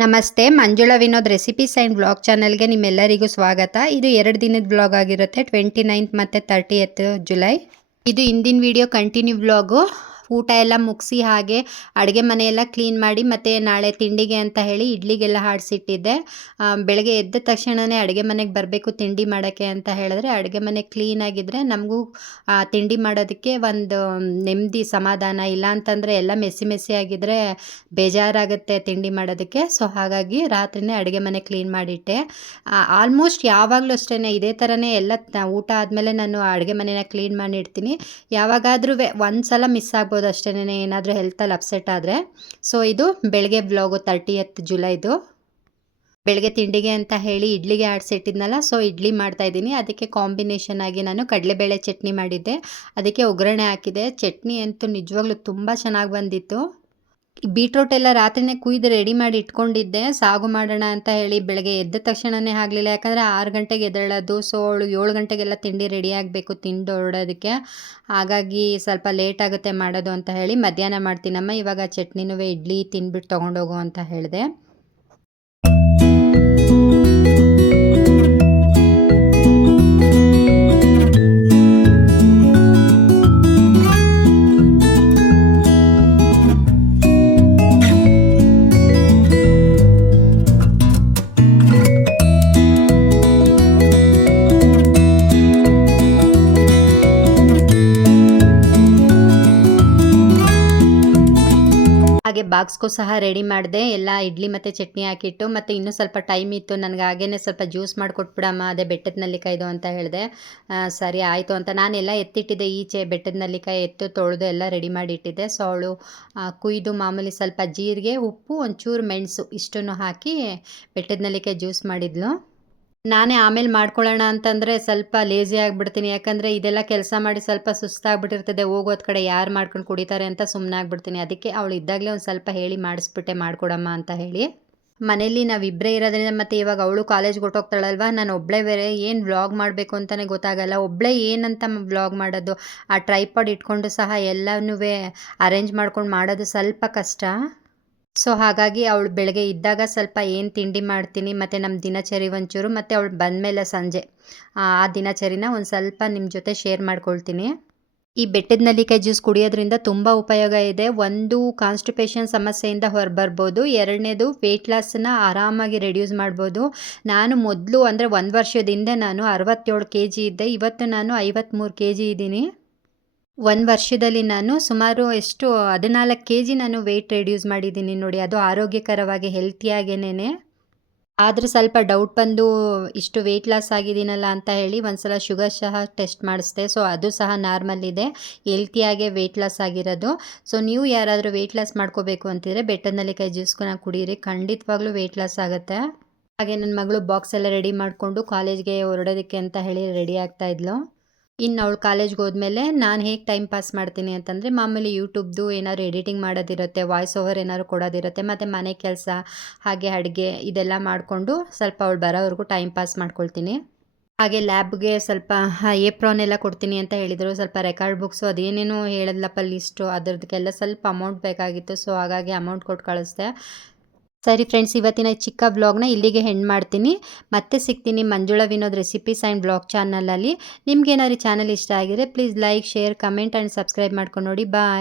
ನಮಸ್ತೆ, Manjula Vinod recipes and vlog ಚಾನಲ್ಗೆ ನಿಮ್ಮೆಲ್ಲರಿಗೂ ಸ್ವಾಗತ. ಇದು 2 ದಿನದ ವ್ಲಾಗ್ ಆಗಿರುತ್ತೆ, 29th ಮತ್ತು 30th ಜುಲೈ. ಇದು ಹಿಂದಿನ ವಿಡಿಯೋ ಕಂಟಿನ್ಯೂ ವ್ಲಾಗು. ಊಟ ಎಲ್ಲ ಮುಗಿಸಿ ಹಾಗೆ ಅಡುಗೆ ಮನೆಯೆಲ್ಲ ಕ್ಲೀನ್ ಮಾಡಿ ಮತ್ತು ನಾಳೆ ತಿಂಡಿಗೆ ಅಂತ ಹೇಳಿ ಇಡ್ಲಿಗೆಲ್ಲ ಹಾಡಿಸಿಟ್ಟಿದ್ದೆ. ಬೆಳಗ್ಗೆ ಎದ್ದ ತಕ್ಷಣವೇ ಅಡುಗೆ ಮನೆಗೆ ಬರಬೇಕು ತಿಂಡಿ ಮಾಡೋಕ್ಕೆ ಅಂತ ಹೇಳಿದ್ರೆ ಅಡುಗೆ ಮನೆ ಕ್ಲೀನಾಗಿದ್ದರೆ ನಮಗೂ ತಿಂಡಿ ಮಾಡೋದಕ್ಕೆ ಒಂದು ನೆಮ್ಮದಿ ಸಮಾಧಾನ. ಇಲ್ಲ ಅಂತಂದರೆ ಎಲ್ಲ ಮೆಸ್ಸಿ ಆಗಿದ್ದರೆ ಬೇಜಾರಾಗುತ್ತೆ ತಿಂಡಿ ಮಾಡೋದಕ್ಕೆ. ಸೊ ಹಾಗಾಗಿ ರಾತ್ರಿನೇ ಅಡುಗೆ ಮನೆ ಕ್ಲೀನ್ ಮಾಡಿಟ್ಟೆ. ಆಲ್ಮೋಸ್ಟ್ ಯಾವಾಗಲೂ ಅಷ್ಟೇ ಇದೇ ಥರನೇ ಎಲ್ಲ ಊಟ ಆದಮೇಲೆ ನಾನು ಅಡುಗೆ ಮನೆನ ಕ್ಲೀನ್ ಮಾಡಿಡ್ತೀನಿ. ಯಾವಾಗಾದ್ರೂ ಒಂದು ಸಲ ಮಿಸ್ ಆಗ್ಬೋದು ಅಷ್ಟೇ, ಏನಾದರೂ ಹೆಲ್ತಲ್ಲಿ ಅಪ್ಸೆಟ್ ಆದರೆ. ಸೊ ಇದು ಬೆಳಗ್ಗೆ ವ್ಲಾಗು 30th ಜುಲೈದು. ಬೆಳಗ್ಗೆ ತಿಂಡಿಗೆ ಅಂತ ಹೇಳಿ ಇಡ್ಲಿಗೆ ಆಡಿಸಿಟ್ಟಿದ್ನಲ್ಲ, ಸೊ ಇಡ್ಲಿ ಮಾಡ್ತಾಯಿದ್ದೀನಿ. ಅದಕ್ಕೆ ಕಾಂಬಿನೇಷನ್ ಆಗಿ ನಾನು ಕಡಲೆಬೇಳೆ ಚಟ್ನಿ ಮಾಡಿದ್ದೆ, ಅದಕ್ಕೆ ಒಗ್ಗರಣೆ ಹಾಕಿದೆ. ಚಟ್ನಿ ಅಂತೂ ನಿಜವಾಗ್ಲೂ ತುಂಬ ಚೆನ್ನಾಗಿ ಬಂದಿತ್ತು. ಬೀಟ್ರೋಟ್ ಎಲ್ಲ ರಾತ್ರಿನೇ ಕುಯ್ದು ರೆಡಿ ಮಾಡಿ ಇಟ್ಕೊಂಡಿದ್ದೆ, ಸಾಗು ಮಾಡೋಣ ಅಂತ ಹೇಳಿ. ಬೆಳಗ್ಗೆ ಎದ್ದ ತಕ್ಷಣವೇ ಆಗಲಿಲ್ಲ, ಯಾಕಂದರೆ 6 ಗಂಟೆಗೆ ಎದ್ದೇಳೋದು. ಸೊ 7 ಗಂಟೆಗೆಲ್ಲ ತಿಂಡಿ ರೆಡಿ ಆಗಬೇಕು ತಿಂದು ಹೊರಡೋದಕ್ಕೆ. ಹಾಗಾಗಿ ಸ್ವಲ್ಪ ಲೇಟ್ ಆಗುತ್ತೆ ಮಾಡೋದು ಅಂತ ಹೇಳಿ ಮಧ್ಯಾಹ್ನ ಮಾಡ್ತೀನಮ್ಮ, ಇವಾಗ ಚಟ್ನಿನೂ ಇಡ್ಲಿ ತಿಂದ್ಬಿಟ್ಟು ತೊಗೊಂಡೋಗು ಅಂತ ಹೇಳಿದೆ. ಹಾಗೆ ಬಾಕ್ಸ್ಗೂ ಸಹ ರೆಡಿ ಮಾಡಿದೆ, ಎಲ್ಲ ಇಡ್ಲಿ ಮತ್ತು ಚಟ್ನಿ ಹಾಕಿಟ್ಟು. ಮತ್ತು ಇನ್ನೂ ಸ್ವಲ್ಪ ಟೈಮ್ ಇತ್ತು ನನಗೆ, ಹಾಗೇ ಸ್ವಲ್ಪ ಜ್ಯೂಸ್ ಮಾಡಿಕೊಟ್ಬಿಡಮ್ಮ, ಅದೇ ಬೆಟ್ಟದ ನೆಲ್ಲಿಕಾಯ್ದು ಅಂತ ಹೇಳಿದೆ. ಸರಿ ಆಯಿತು ಅಂತ ನಾನೆಲ್ಲ ಎತ್ತಿಟ್ಟಿದ್ದೆ. ಈಚೆ ಬೆಟ್ಟದ ನೆಲ್ಲಿಕಾಯಿ ಎತ್ತು ತೊಳೆದು ಎಲ್ಲ ರೆಡಿ ಮಾಡಿ ಇಟ್ಟಿದ್ದೆ. ಸೊ ಅವಳು ಕುಯ್ದು ಮಾಮೂಲಿ ಸ್ವಲ್ಪ ಜೀರಿಗೆ, ಉಪ್ಪು, ಒಂಚೂರು ಮೆಣಸು ಇಷ್ಟನ್ನು ಹಾಕಿ ಬೆಟ್ಟದ ನೆಲ್ಲಿಕಾಯಿ ಜ್ಯೂಸ್ ಮಾಡಿದ್ಲು. ನಾನೇ ಆಮೇಲೆ ಮಾಡ್ಕೊಳ್ಳೋಣ ಅಂತಂದರೆ ಸ್ವಲ್ಪ ಲೇಸಿ ಆಗಿಬಿಡ್ತೀನಿ, ಯಾಕಂದರೆ ಇದೆಲ್ಲ ಕೆಲಸ ಮಾಡಿ ಸ್ವಲ್ಪ ಸುಸ್ತಾಗ್ಬಿಟ್ಟಿರ್ತದೆ. ಹೋಗೋದು ಕಡೆ ಯಾರು ಮಾಡ್ಕೊಂಡು ಕುಡಿತಾರೆ ಅಂತ ಸುಮ್ಮನೆ ಆಗಿಬಿಡ್ತೀನಿ. ಅದಕ್ಕೆ ಅವಳು ಇದ್ದಾಗಲೇ ಒಂದು ಸ್ವಲ್ಪ ಹೇಳಿ ಮಾಡಿಸ್ಬಿಟ್ಟೆ, ಮಾಡಿಕೊಡಮ್ಮ ಅಂತ ಹೇಳಿ. ಮನೇಲಿ ನಾವಿಬ್ಬರೇ ಇರೋದ್ರಿಂದ, ಮತ್ತು ಇವಾಗ ಅವಳು ಕಾಲೇಜ್ಗೆ ಹೊರಟೋಗ್ತಾಳಲ್ವ, ನಾನು ಒಬ್ಬಳೇ ಬೇರೆ ಏನು ವ್ಲಾಗ್ ಮಾಡಬೇಕು ಅಂತಲೇ ಗೊತ್ತಾಗಲ್ಲ. ಒಬ್ಬಳೇ ಏನಂತ ವ್ಲಾಗ್ ಮಾಡೋದು, ಆ ಟ್ರೈಪಾಡ್ ಇಟ್ಕೊಂಡು ಸಹ ಎಲ್ಲನೂ ಅರೇಂಜ್ ಮಾಡ್ಕೊಂಡು ಮಾಡೋದು ಸ್ವಲ್ಪ ಕಷ್ಟ. ಸೊ ಹಾಗಾಗಿ ಅವಳು ಬೆಳಗ್ಗೆ ಇದ್ದಾಗ ಸ್ವಲ್ಪ ಏನು ತಿಂಡಿ ಮಾಡ್ತೀನಿ, ಮತ್ತು ನಮ್ಮ ದಿನಚರಿ ಒಂಚೂರು, ಮತ್ತು ಅವಳು ಬಂದಮೇಲೆ ಸಂಜೆ ಆ ದಿನಚರಿನ ಒಂದು ಸ್ವಲ್ಪ ನಿಮ್ಮ ಜೊತೆ ಶೇರ್ ಮಾಡ್ಕೊಳ್ತೀನಿ. ಈ ಬೆಟ್ಟದ ನೆಲ್ಲಿಕಾಯಿ ಜ್ಯೂಸ್ ಕುಡಿಯೋದ್ರಿಂದ ತುಂಬ ಉಪಯೋಗ ಇದೆ. ಒಂದು ಕಾನ್ಸ್ಟಿಪೇಷನ್ ಸಮಸ್ಯೆಯಿಂದ ಹೊರಬರ್ಬೋದು, ಎರಡನೇದು ವೆಯ್ಟ್ ಲಾಸನ್ನ ಆರಾಮಾಗಿ ರೆಡ್ಯೂಸ್ ಮಾಡ್ಬೋದು. ನಾನು ಮೊದಲು ಅಂದರೆ 1 ವರ್ಷದ ಹಿಂದೆ ನಾನು 67 kg ಇದ್ದೆ, ಇವತ್ತು ನಾನು 53 kg ಇದ್ದೀನಿ. 1 ವರ್ಷದಲ್ಲಿ ನಾನು ಸುಮಾರು 14 kg ನಾನು ವೆಯ್ಟ್ ರೆಡ್ಯೂಸ್ ಮಾಡಿದ್ದೀನಿ ನೋಡಿ. ಅದು ಆರೋಗ್ಯಕರವಾಗಿ ಹೆಲ್ತಿಯಾಗೇನೆ. ಆದರೂ ಸ್ವಲ್ಪ ಡೌಟ್ ಬಂದು ಇಷ್ಟು ವೆಯ್ಟ್ ಲಾಸ್ ಆಗಿದ್ದೀನಲ್ಲ ಅಂತ ಹೇಳಿ ಒಂದು ಸಲ ಶುಗರ್ ಸಹ ಟೆಸ್ಟ್ ಮಾಡಿಸ್ದೆ. ಸೊ ಅದು ಸಹ ನಾರ್ಮಲ್ ಇದೆ, ಹೆಲ್ತಿಯಾಗೆ ವೆಯ್ಟ್ ಲಾಸ್ ಆಗಿರೋದು. ಸೊ ನೀವು ಯಾರಾದರೂ ವೆಯ್ಟ್ ಲಾಸ್ ಮಾಡ್ಕೋಬೇಕು ಅಂತಿದ್ರೆ ಬೆಟ್ಟದ ನೆಲ್ಲಿಕಾಯಿ ಜ್ಯೂಸ್ನ ಕುಡೀರಿ, ಖಂಡಿತವಾಗ್ಲೂ ವೆಯ್ಟ್ ಲಾಸ್ ಆಗುತ್ತೆ. ಹಾಗೆ ನನ್ನ ಮಗಳು ಬಾಕ್ಸ್ ಎಲ್ಲ ರೆಡಿ ಮಾಡಿಕೊಂಡು ಕಾಲೇಜ್ಗೆ ಹೊರಡೋದಕ್ಕೆ ಅಂತ ಹೇಳಿ ರೆಡಿ ಆಗ್ತಾಯಿದ್ಲು. ಇನ್ನು ಅವಳು ಕಾಲೇಜ್ಗೆ ಹೋದ್ಮೇಲೆ ನಾನು ಹೇಗೆ ಟೈಮ್ ಪಾಸ್ ಮಾಡ್ತೀನಿ ಅಂತಂದರೆ, ಮಾಮೂಲಿ ಯೂಟ್ಯೂಬ್ದು ಏನಾದ್ರು ಎಡಿಟಿಂಗ್ ಮಾಡೋದಿರುತ್ತೆ, ವಾಯ್ಸ್ ಓವರ್ ಏನಾದ್ರು ಕೊಡೋದಿರುತ್ತೆ, ಮತ್ತು ಮನೆ ಕೆಲಸ ಹಾಗೆ ಅಡುಗೆ ಇದೆಲ್ಲ ಮಾಡಿಕೊಂಡು ಸ್ವಲ್ಪ ಅವಳು ಬರೋವರೆಗೂ ಟೈಮ್ ಪಾಸ್ ಮಾಡ್ಕೊಳ್ತೀನಿ. ಹಾಗೆ ಲ್ಯಾಬ್ಗೆ ಸ್ವಲ್ಪ ಏಪ್ರಾನ್ ಎಲ್ಲ ಕೊಡ್ತೀನಿ ಅಂತ ಹೇಳಿದರು. ಸ್ವಲ್ಪ ರೆಕಾರ್ಡ್ ಬುಕ್ಸು ಅದೇನೇನೋ ಹೇಳಿದ್ಲಪ್ಪ ಲಿಸ್ಟು, ಅದರದಕ್ಕೆಲ್ಲ ಸ್ವಲ್ಪ ಅಮೌಂಟ್ ಬೇಕಾಗಿತ್ತು. ಸೊ ಹಾಗಾಗಿ ಅಮೌಂಟ್ ಕೊಟ್ಟು ಕಳಿಸ್ದೆ. ಸರಿ ಫ್ರೆಂಡ್ಸ್, ಇವತ್ತಿನ ಚಿಕ್ಕ ವ್ಲಾಗ್ನ ಇಲ್ಲಿಗೆ ಎಂಡ್ ಮಾಡ್ತೀನಿ. ಮತ್ತೆ ಸಿಗ್ತೀನಿ Manjula Vinod recipes and vlog ಚಾನಲಲ್ಲಿ. ನಿಮ್ಗೆ ಏನಾದ್ರು ಚಾನಲ್ ಇಷ್ಟ ಆಗಿದ್ರೆ please like, share, comment and subscribe ಮಾಡ್ಕೊಂಡು ನೋಡಿ. ಬಾಯ್.